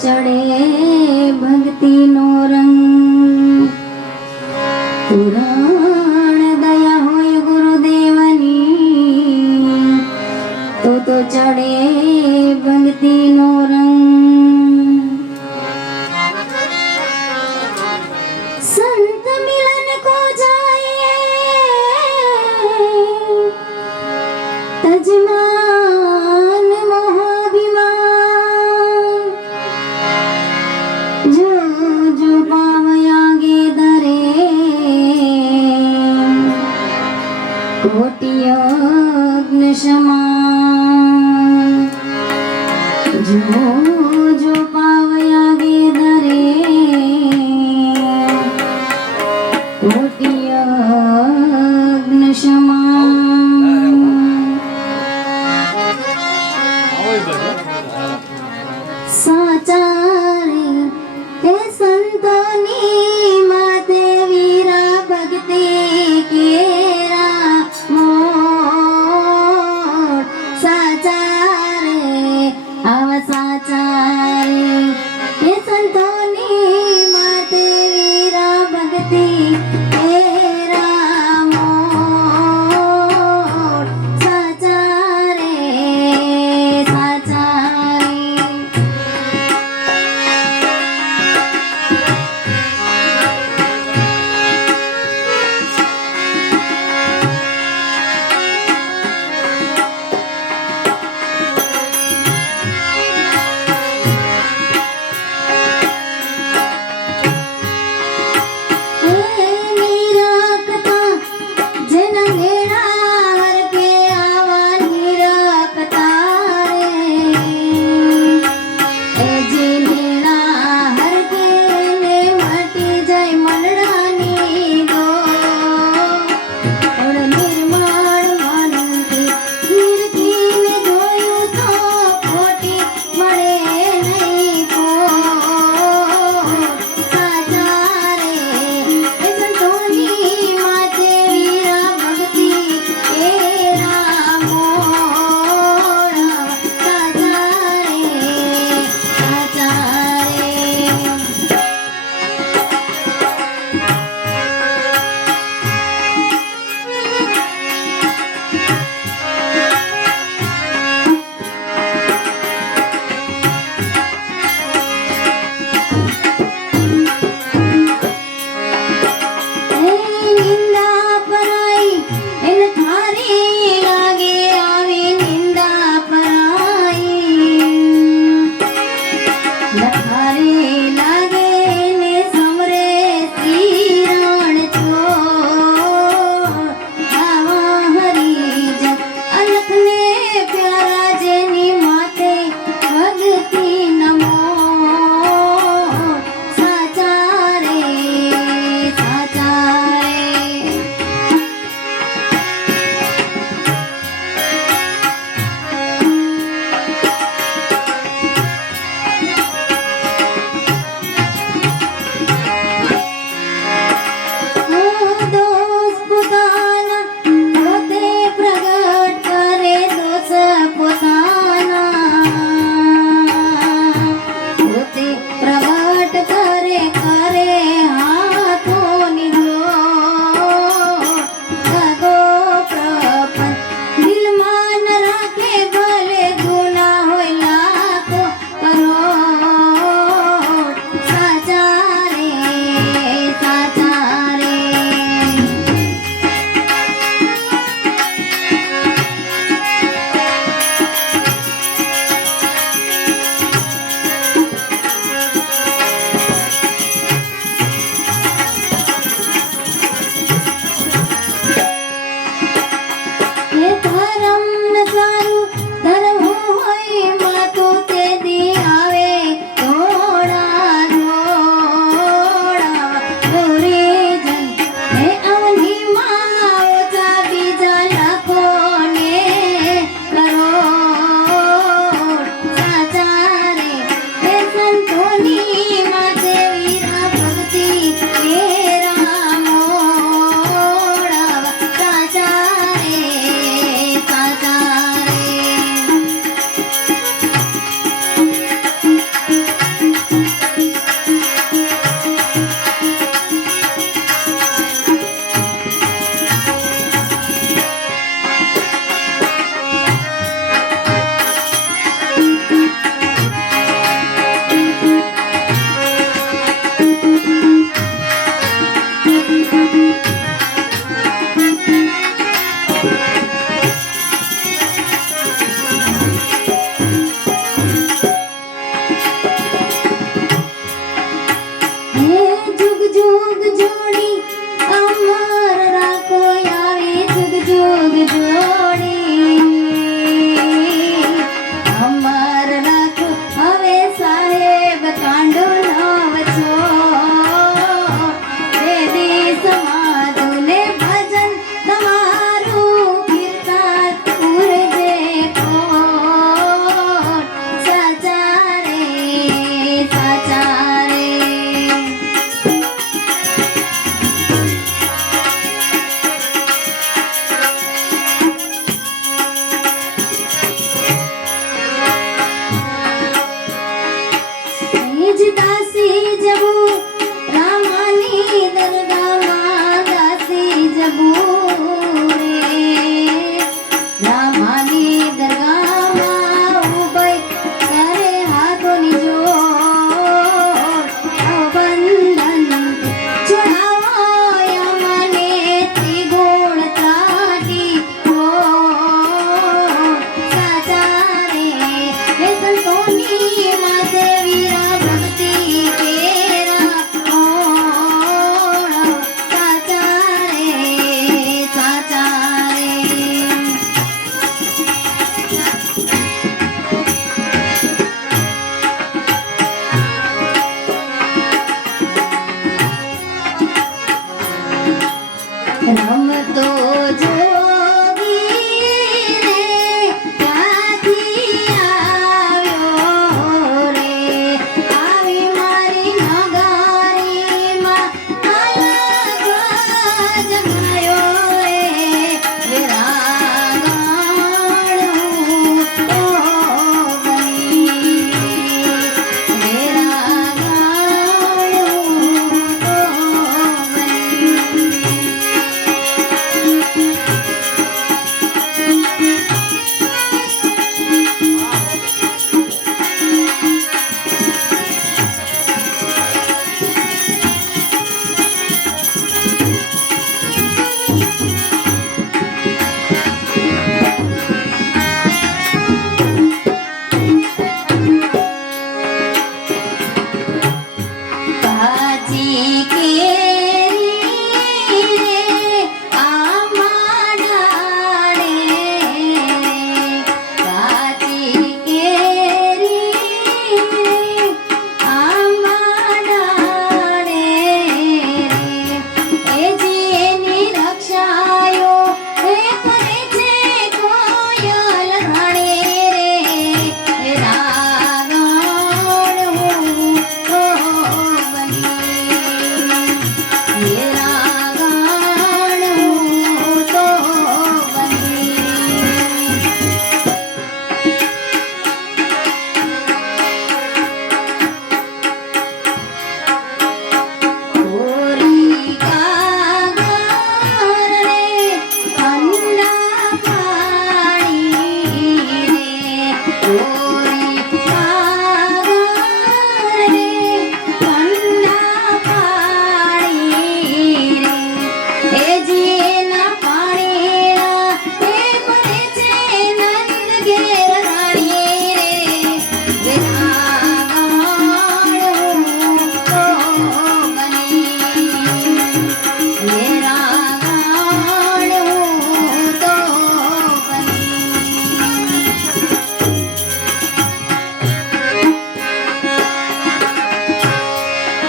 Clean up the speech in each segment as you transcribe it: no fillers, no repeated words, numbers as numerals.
चढ़े भक्ति नो रंग पुराण दया होय गुरुदेवनी तो चढ़े भक्ति नो रंग संत मिलन को जाए तजमान मोहाभिमान जो जो पावयागे दरे कोटि अग्नि समान जो जो पावयागे दरे कोटि अग्नि समान साचार हे संतोनी माते वीरा भक्ति केरा मोर साचार आव साचार हे संतोनी माते वीरा भक्ति केरा રમતો જોગી રે ક્યાંથી આવ્યો રે આવી મારી નગરીમાં અલગ જમાયો રે વેરાગણું તો બની વેરાગણું તો કાચી કેરી રે આમાં ડાળે કાચી કેરી રે આમાં ડાળે એ જેની રક્ષાયો એ કરે છે કોયલ રાણી રે રાગણું તો બની રાગણું તો બની કોરી કાગર રે ઠંડા પાણી રે કોરી કાગર રે ઠંડા પાણી રે એ જેના પાણીના એ પડે છે નંદ ઘેર રાણી રે વેરાગણું તો બની વેરાગણું તો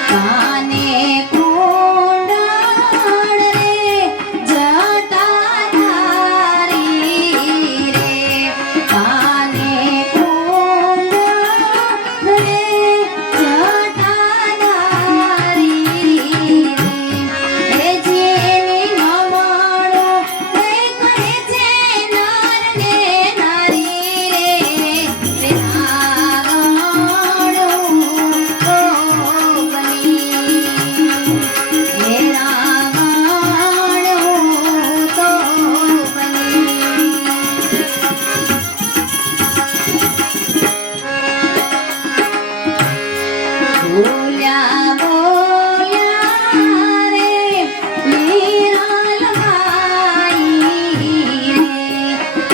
કાને કુંડળ રે જટાધારી રે કાને કુંડળ રે જટાધારી રે એ જેની નવાણો એ કરે છે નર ને નારી રે વેરાગણું તો બની વેરાગણું તો બની બોલ્યા બોલ્યા રે મીરાલબાઈ રે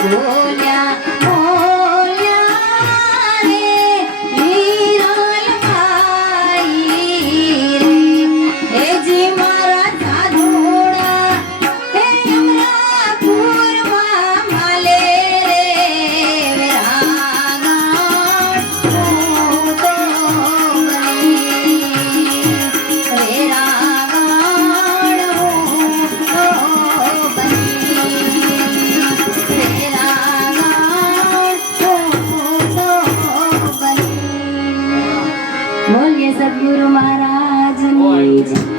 બોલ્યા બોલ્યા રે મીરાલબાઈ રે એ જી મારા સાધુડા એ અમરાપુરમાં માલે રે વેરાગણું તો બની વેરાગણું તો બની વેરાગણું તો બની બોલીએ સદગુરુ મહારાજની જય.